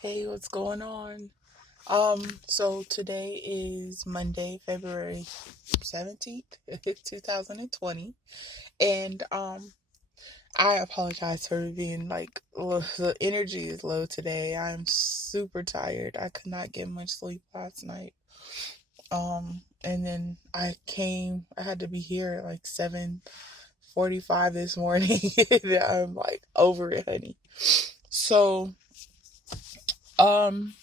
Hey, what's going on? So today is Monday, February 17th, 2020. And I apologize for being the energy is low today. I'm super tired. I could not get much sleep last night. And then I had to be here at like 7:45 this morning. I'm like over it, honey. So, um,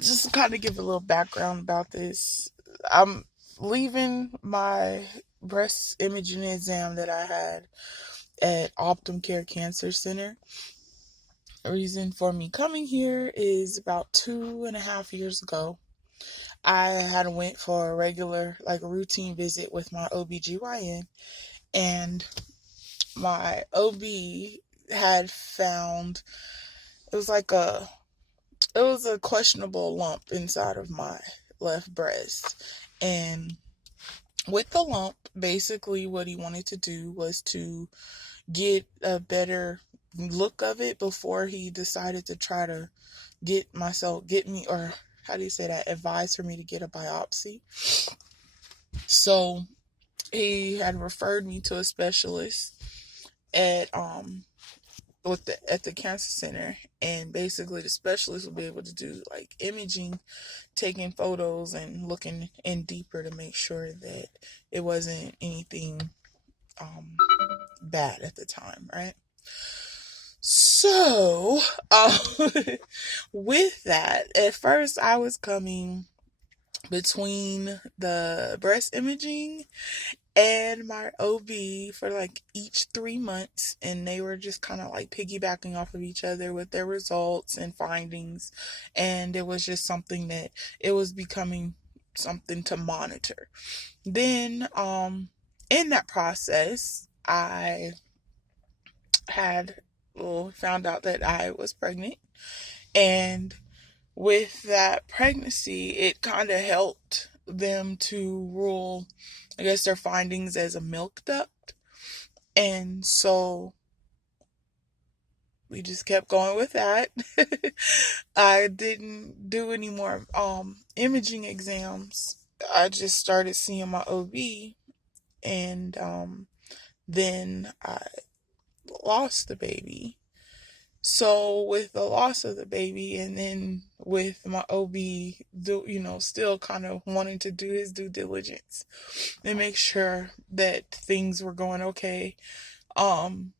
just to kind of give a little background about this, I'm leaving my breast imaging exam that I had at Optum Care Cancer Center. The reason for me coming here is about 2.5 years ago. I had went for a regular, like a routine visit with my OBGYN, and my OB had found it was like it was a questionable lump inside of my left breast. And with the lump, basically what he wanted to do was to get a better look of it before he decided to try to get me, or how do you say that, advise for me to get a biopsy. So he had referred me to a specialist at at the cancer center, and basically the specialist will be able to do like imaging, taking photos and looking in deeper to make sure that it wasn't anything bad at the time, right? So, um, with that, at first I was coming between the breast imaging and my OB for like each 3 months, and they were just kind of like piggybacking off of each other with their results and findings, and it was just something that it was becoming something to monitor. Then, in that process, I had found out that I was pregnant, and with that pregnancy, it kind of helped them to rule, I guess, their findings as a milk duct. And so we just kept going with that. I didn't do any more imaging exams. I just started seeing my OB, and then I lost the baby. So with the loss of the baby, and then with my OB, still kind of wanting to do his due diligence and make sure that things were going okay, um,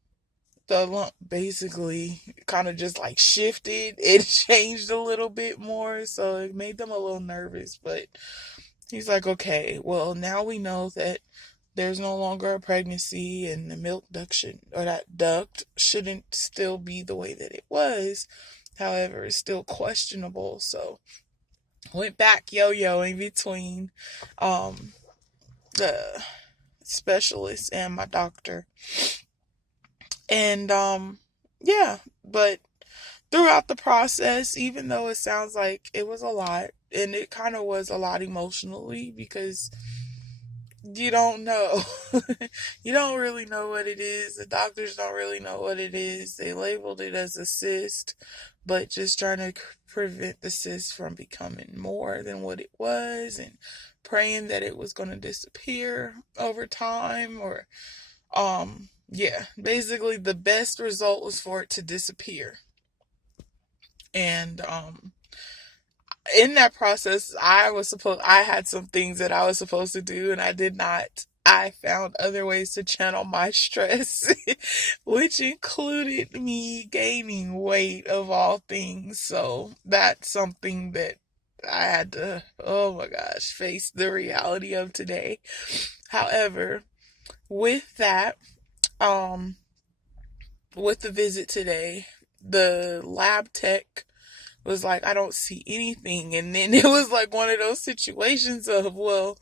the lump basically kind of just like shifted. It changed a little bit more, so it made them a little nervous. But he's like, okay, well, now we know that there's no longer a pregnancy, and the milk duction, or that duct, shouldn't still be the way that it was. However, it's still questionable. So went back yo-yoing between um the specialist and my doctor. And yeah, but throughout the process, even though it sounds like it was a lot, and it kind of was a lot emotionally, because you don't know. You don't really know what it is. The doctors don't really know what it is. They labeled it as a cyst, but just trying to prevent the cyst from becoming more than what it was, and praying that it was going to disappear over time, or yeah, basically the best result was for it to disappear. And in that process, I had some things that I was supposed to do, and I did not. I found other ways to channel my stress, which included me gaining weight of all things. So that's something that I had to, oh my gosh, face the reality of today. However, with that, um, with the visit today, the lab tech was like, I don't see anything. And then it was like one of those situations of, well,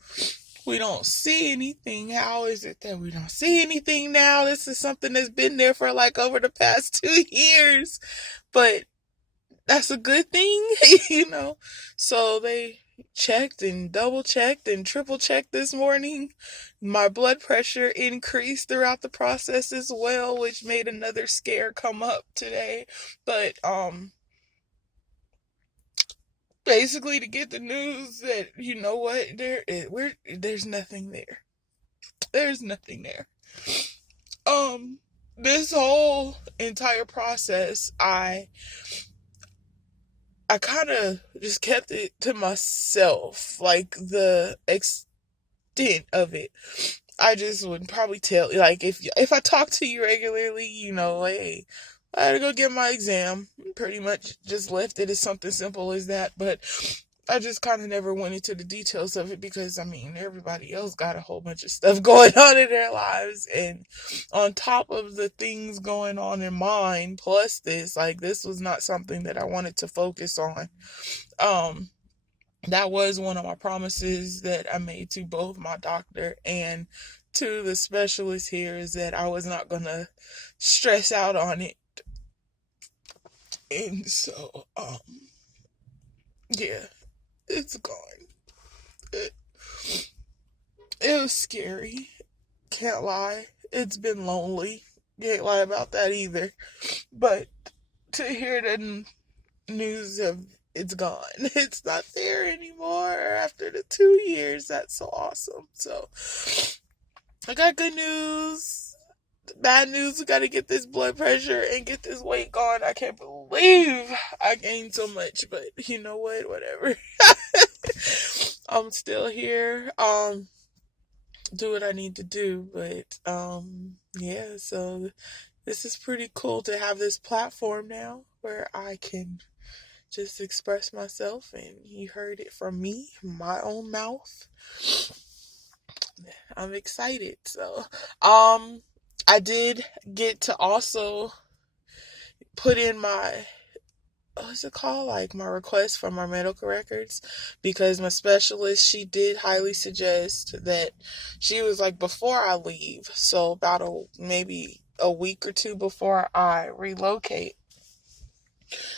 we don't see anything. How is it that we don't see anything now? This is something that's been there for like over the past 2 years. But that's a good thing, you know? So they checked and double checked and triple checked this morning. My blood pressure increased throughout the process as well, which made another scare come up today. But, basically to get the news that, you know what, there's nothing there. There's nothing there. This whole entire process, I kind of just kept it to myself, like the extent of it. I just would probably tell, like, if I talk to you regularly, hey, I had to go get my exam. Pretty much just left it as something simple as that. But I just kind of never went into the details of it because, I mean, everybody else got a whole bunch of stuff going on in their lives. And on top of the things going on in mine, plus this, like, this was not something that I wanted to focus on. That was one of my promises that I made to both my doctor and to the specialist here, is that I was not going to stress out on it. And so, yeah, it's gone. It, it was scary. Can't lie. It's been lonely. Can't lie about that either. But to hear the news of it's gone, it's not there anymore after the 2 years, that's so awesome. So I got good news, bad news. We gotta get this blood pressure and get this weight gone. I can't believe I gained so much, but you know what, whatever. I'm still here, do what I need to do. But yeah, so this is pretty cool to have this platform now where I can just express myself, and he heard it from me, my own mouth. I'm excited. So, I did get to also put in my, what's it called? Like my request for my medical records, because my specialist, she did highly suggest that she was like, before I leave, so about maybe a week or two before I relocate,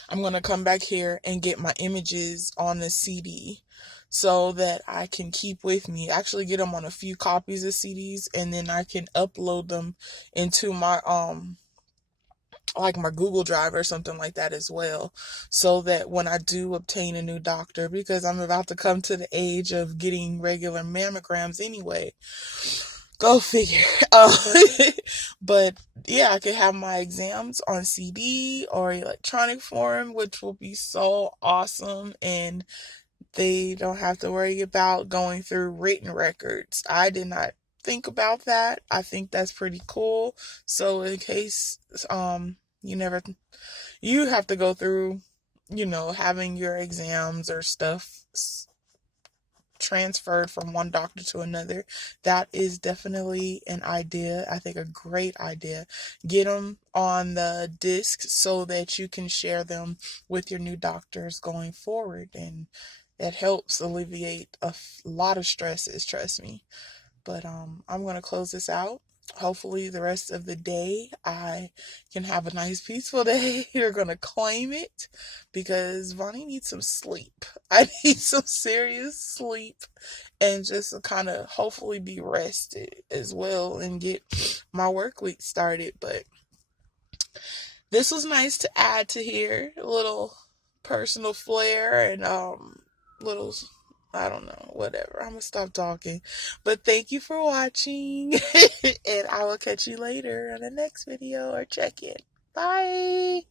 I'm going to come back here and get my images on the CD so that I can keep with me. Actually get them on a few copies of CDs, and then I can upload them into my like my Google Drive or something like that as well, so that when I do obtain a new doctor, because I'm about to come to the age of getting regular mammograms anyway. Go figure. But yeah, I could have my exams on CD or electronic form, which will be so awesome. And they don't have to worry about going through written records. I did not think about that. I think that's pretty cool. So in case you have to go through, having your exams or stuff transferred from one doctor to another, that is definitely an idea. I think a great idea. Get them on the disc so that you can share them with your new doctors going forward, and it helps alleviate a lot of stresses, trust me. But I'm going to close this out. Hopefully the rest of the day I can have a nice peaceful day. You're going to claim it, because Vonnie needs some sleep. I need some serious sleep, and just to kind of hopefully be rested as well and get my work week started. But this was nice to add to here, a little personal flair and little, I don't know, whatever. I'm gonna stop talking. But thank you for watching, and I will catch you later on the next video or check in. Bye.